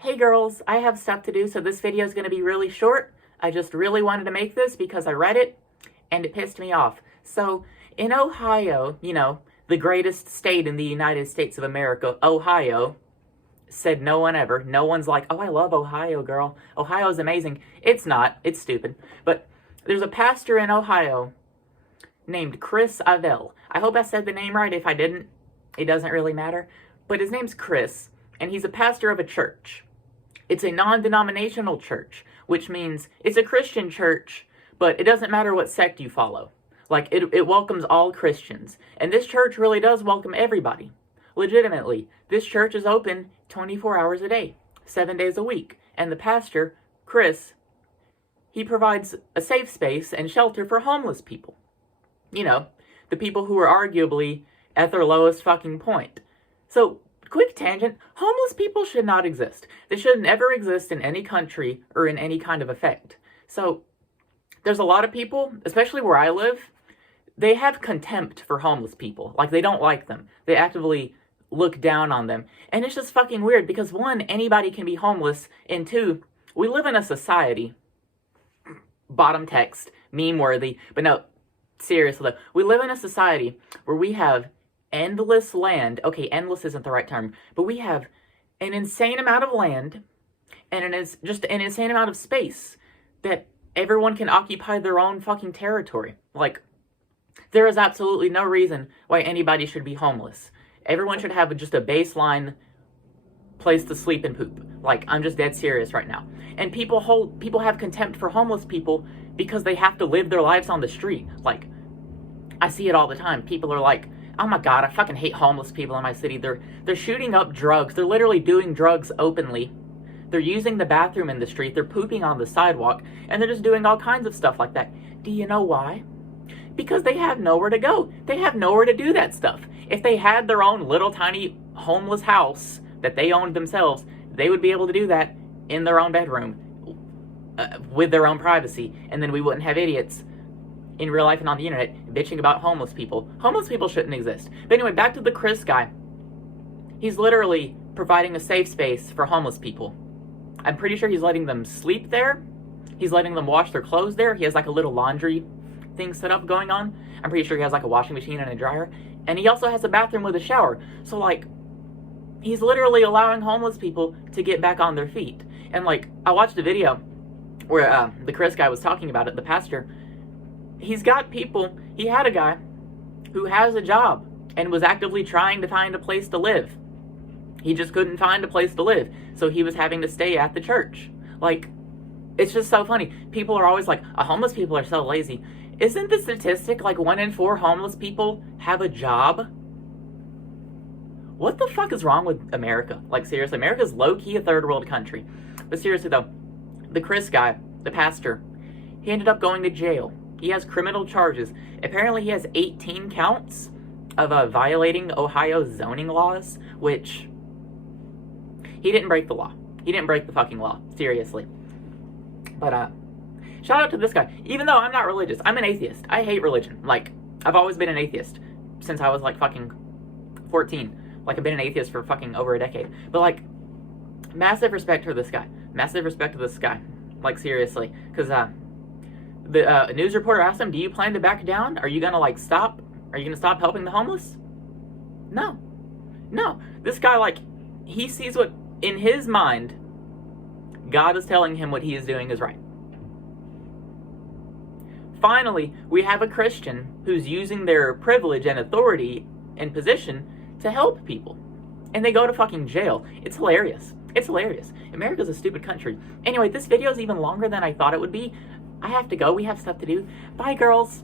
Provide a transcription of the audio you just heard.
Hey girls, I have stuff to do, so this video is going to be really short. I just really wanted to make this because I read it and it pissed me off. So, in Ohio, the greatest state in the United States of America, Ohio, said no one ever. No one's like, oh, I love Ohio, girl. Ohio's amazing. It's not. It's stupid. But there's a pastor in Ohio named Chris Avell. I hope I said the name right. If I didn't, it doesn't really matter. But his name's Chris, and he's a pastor of a church. It's a non-denominational church, which means it's a Christian church, but it doesn't matter what sect you follow. Like, it welcomes all Christians. And this church really does welcome everybody. Legitimately, this church is open 24 hours a day, 7 days a week. And the pastor, Chris, he provides a safe space and shelter for homeless people. The people who are arguably at their lowest fucking point. So, quick tangent, homeless people should not exist. They should never exist in any country or in any kind of effect. So, there's a lot of people, especially where I live, they have contempt for homeless people. Like, they don't like them. They actively look down on them. And it's just fucking weird because, one, anybody can be homeless, and two, we live in a society, bottom text, meme-worthy, but no, seriously though, we live in a society where we have endless land. Okay, endless isn't the right term, but we have an insane amount of land, and it is just an insane amount of space that everyone can occupy their own fucking territory. Like, there is absolutely no reason why anybody should be homeless. Everyone should have just a baseline place to sleep and poop. Like, I'm just dead serious right now. And people have contempt for homeless people because they have to live their lives on the street. Like, I see it all the time. People are like, oh my god, I fucking hate homeless people in my city. They're shooting up drugs. They're literally doing drugs openly. They're using the bathroom in the street. They're pooping on the sidewalk. And they're just doing all kinds of stuff like that. Do you know why? Because they have nowhere to go. They have nowhere to do that stuff. If they had their own little tiny homeless house that they owned themselves, they would be able to do that in their own bedroom with their own privacy. And then we wouldn't have idiots in real life and on the internet bitching about homeless people. Homeless people shouldn't exist. But anyway, back to the Chris guy. He's literally providing a safe space for homeless people. I'm pretty sure he's letting them sleep there. He's letting them wash their clothes there. He has like a little laundry thing set up going on. I'm pretty sure he has like a washing machine and a dryer. And he also has a bathroom with a shower. So like, he's literally allowing homeless people to get back on their feet. And like, I watched a video where the Chris guy was talking about it, the pastor. He's got people, he had a guy who has a job and was actively trying to find a place to live. He just couldn't find a place to live, so he was having to stay at the church. Like, it's just so funny. People are always like, homeless people are so lazy. Isn't the statistic like 1 in 4 homeless people have a job? What the fuck is wrong with America? Like, seriously, America's low-key a third world country. But seriously though, the Chris guy, the pastor, he ended up going to jail. He has criminal charges. Apparently he has 18 counts of violating Ohio zoning laws, which he didn't break the law. He didn't break the fucking law. Seriously. But, shout out to this guy. Even though I'm not religious, I'm an atheist. I hate religion. Like, I've always been an atheist since I was like fucking 14. Like, I've been an atheist for fucking over a decade. But like, massive respect for this guy. Massive respect to this guy. Like, seriously. Because, the news reporter asked him, do you plan to back down? Are you gonna, like, stop? Are you gonna stop helping the homeless? No. No. This guy, like, he sees what, in his mind, God is telling him what he is doing is right. Finally, we have a Christian who's using their privilege and authority and position to help people. And they go to fucking jail. It's hilarious. It's hilarious. America's a stupid country. Anyway, this video is even longer than I thought it would be. I have to go. We have stuff to do. Bye, girls.